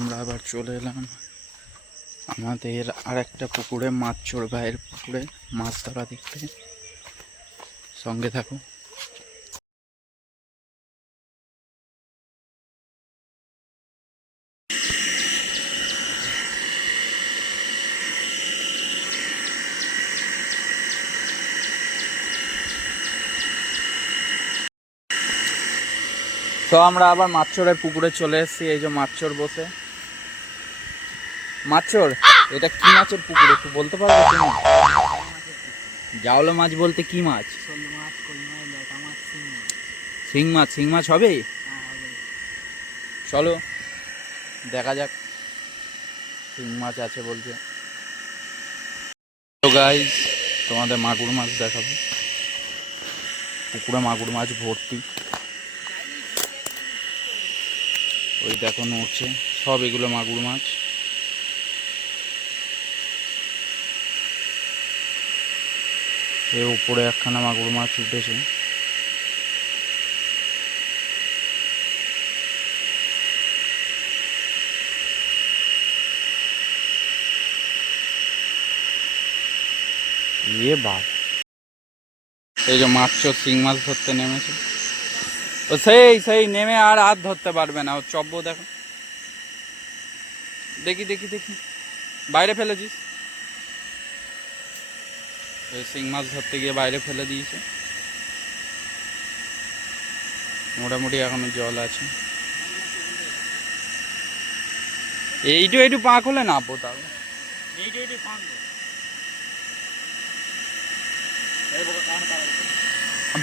আমরা আবার চলে এলাম আমাদের আরেকটা পুকুরে, মাছচোর ভাইয়ের পুকুরে মাছ ধরা দেখতে। সঙ্গে থাকো। তো আমরা আবার মাছচোরের পুকুরে চলে এসেছি। এই যে মাছচোর বসে। মাছচোর, এটা কি মাছের পুকুর একটু বলতে পারবে তুমি? জাওলা মাছ বলতে কি মাছ? শিং মাছ। শিং মাছ হবে? চলো দেখা যাক। শিং মাছ আছে বলছে। তো গাইস, তোমাদের মাগুর মাছ দেখাবো। পুকুরে মাগুর মাছ ভর্তি। ওই দেখো নড়ছে, সব এগুলো মাগুর মাছ। এর উপরে একখানা মাগুর মাছ উঠেছে। এ বাপ, এই যে মাছচোর শিং মাছ ধরতে নেমেছে। ও সেই সেই নেমে আর হাত ধরতে পারবে না। ও চব্য দেখো, দেখি দেখি দেখি, বাইরে ফেলেছিস। শিং মাছ ধরতে গিয়ে বাইরে ফেলে দিয়েছে। মোটামুটি এখনো জল আছে। এইটু একটু পাক হলে না পোতা।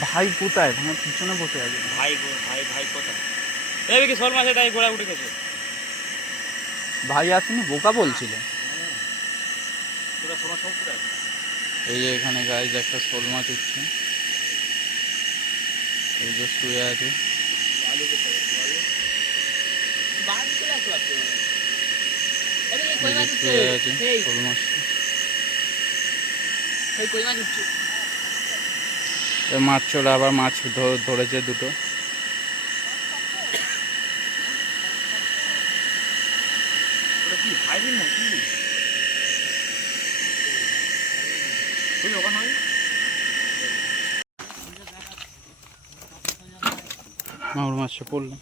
ভাই কোথায়? আমার পিছনে বসে আছে। ভাই ভাই ভাই কোথায়? এই কি শোল মাছে তাই গোড়া উঠে গেছে। ভাই আসেনি, বোকা বলছিল। এই যে এখানে গাইজ একটা শোল মাছ উঠছে। এই যে শুয়ে আছে। শোল মাছ মাছচোর আবার মাছ ধরেছে দুটো। মাগুর মাছটা পড়লো।